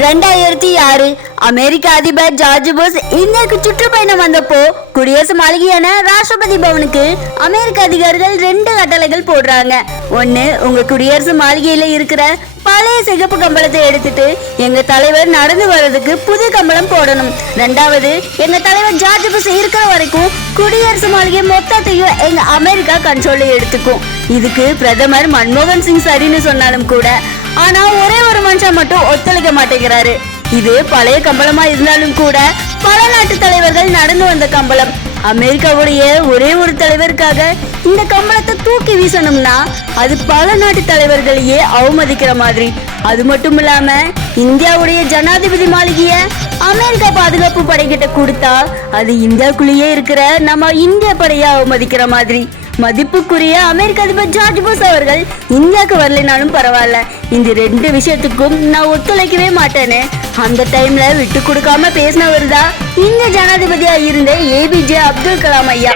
2006 அமெரிக்க அதிபர் George Bush இந்தியாவுக்கு சுற்றுப்பயணம் வந்தப்போ குடியரசு மாளிகையான ராஷ்டிரபதி பவனுக்கு அமெரிக்க அதிகாரிகள் 2 கட்டளைகள் போடுறாங்க. ஒன்னு, உங்க குடியரசு மாளிகையில இருக்கிற பழைய சிகப்பு கம்பளத்தை எடுத்துட்டு எங்க தலைவர் நடந்து வர்றதுக்கு புது கம்பளம் போடணும். 2வது, எங்க தலைவர் ஜார்ஜ் புஷ் இருக்கிற வரைக்கும் குடியரசு மாளிகை மொத்தத்தையும் எங்க அமெரிக்கா கண்ட்ரோல்ல எடுத்துக்கும். இதுக்கு பிரதமர் மன்மோகன் சிங் சரின்னு சொன்னாலும் கூட, ஆனா ஒரே ஒரு மனுஷன் மட்டும் ஒத்துழைக்க மாட்டேங்கிறாரு. இது பழைய கம்பளமா இருந்தாலும் கூட பல நாட்டு தலைவர்கள் நடந்து வந்த கம்பளம். அமெரிக்காவுடைய ஒரே ஒரு தலைவருக்காக இந்த கம்பளத்தை தூக்கி வீசணும்னா அது பல நாட்டு தலைவர்களையே அவமதிக்கிற மாதிரி. அது மட்டும் இல்லாம இந்தியாவுடைய ஜனாதிபதி மாளிகைய அமெரிக்கா பாதுகாப்பு படைகிட்ட கொடுத்தா அது இந்தியாக்குள்ளேயே இருக்கிற நம்ம இந்திய படையை அவமதிக்கிற மாதிரி. மதிப்புக்குரிய அமெரிக்க அதிபர் ஜார்ஜ் புஷ் அவர்கள் இந்தியாவுக்கு வரலைனாலும் பரவாயில்ல, இந்த 2 விஷயத்துக்கும் நான் ஒத்துழைக்கவே மாட்டேன்னு அந்த டைம்ல விட்டு கொடுக்காம பேசினவர் தான் இந்த ஜனாதிபதியா இருந்த APJ அப்துல் கலாம் ஐயா.